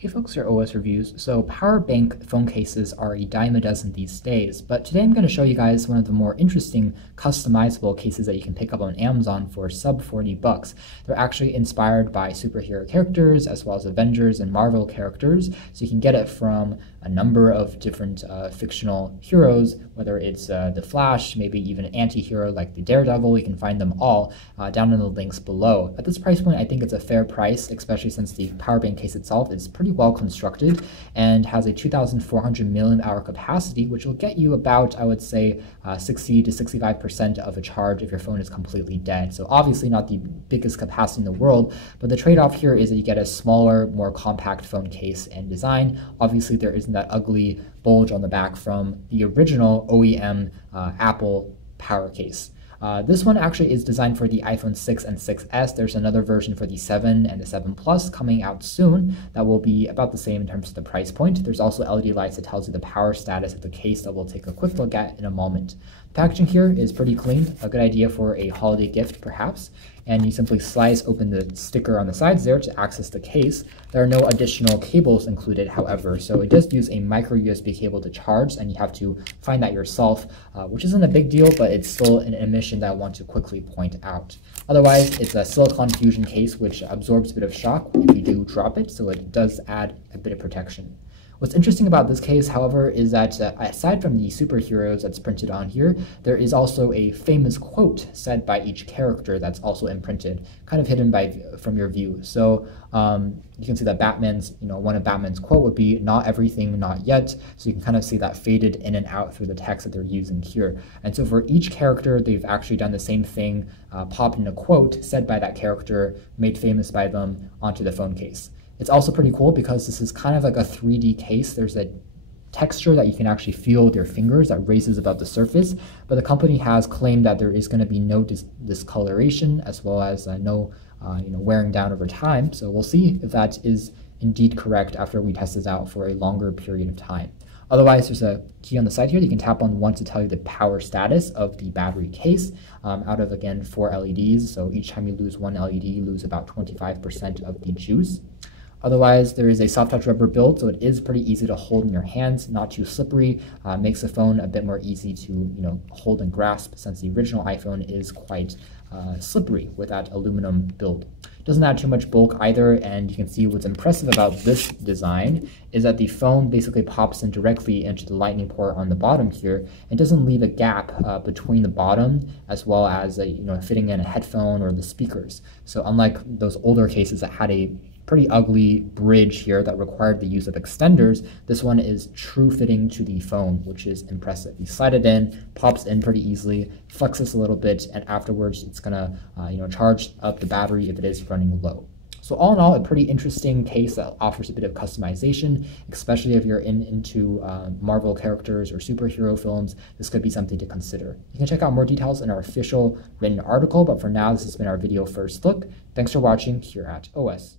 Hey folks, your OS reviews. So power bank phone cases are a dime a dozen these days, but today I'm going to show you guys one of the more interesting customizable cases that you can pick up on Amazon for sub 40 bucks. They're actually inspired by superhero characters as well as Avengers and Marvel characters, so you can get it from a number of different fictional heroes, whether it's the Flash, maybe even an anti-hero like the Daredevil. You can find them all down in the links below. At this price point, I think it's a fair price, especially since the power bank case itself is pretty well constructed and has a 2,400 milliamp hour capacity, which will get you about, I would say, 60 to 65% of a charge if your phone is completely dead. So obviously not the biggest capacity in the world, but the trade-off here is that you get a smaller, more compact phone case and design. Obviously there isn't that ugly bulge on the back from the original OEM Apple power case. This one actually is designed for the iPhone 6 and 6S. There's another version for the 7 and the 7 Plus coming out soon that will be about the same in terms of the price point. There's also LED lights that tells you the power status of the case that we'll take a quick look at in a moment. Packaging here is pretty clean, a good idea for a holiday gift perhaps, and you simply slice open the sticker on the sides there to access the case. There are no additional cables included, however, so it does use a micro USB cable to charge, and you have to find that yourself, which isn't a big deal, but it's still an omission that I want to quickly point out. Otherwise, it's a silicone fusion case which absorbs a bit of shock if you do drop it, so it does add a bit of protection. What's interesting about this case, however, is that aside from the superheroes that's printed on here, there is also a famous quote said by each character that's also imprinted, kind of hidden from your view. So you can see that Batman's, one of Batman's quote would be "not everything, not yet." So you can kind of see that faded in and out through the text that they're using here. And so for each character, they've actually done the same thing, popped in a quote said by that character, made famous by them onto the phone case. It's also pretty cool because this is kind of like a 3D case. There's a texture that you can actually feel with your fingers that raises above the surface, but the company has claimed that there is going to be no discoloration as well as no wearing down over time. So we'll see if that is indeed correct after we test this out for a longer period of time. Otherwise, there's a key on the side here that you can tap on once to tell you the power status of the battery case out of, again, 4 LEDs. So each time you lose one LED, you lose about 25% of the juice. Otherwise, there is a soft touch rubber build, so it is pretty easy to hold in your hands, not too slippery, makes the phone a bit more easy to hold and grasp, since the original iPhone is quite slippery with that aluminum build. Doesn't add too much bulk either, and you can see what's impressive about this design is that the phone basically pops in directly into the lightning port on the bottom here and doesn't leave a gap between the bottom as well as fitting in a headphone or the speakers. So unlike those older cases that had a pretty ugly bridge here that required the use of extenders, this one is true fitting to the phone, which is impressive. You slide it in, pops in pretty easily, flexes a little bit, and afterwards it's gonna charge up the battery if it is running low. So all in all, a pretty interesting case that offers a bit of customization, especially if you're into Marvel characters or superhero films. This could be something to consider. You can check out more details in our official written article, but for now, this has been our video first look. Thanks for watching here at OS.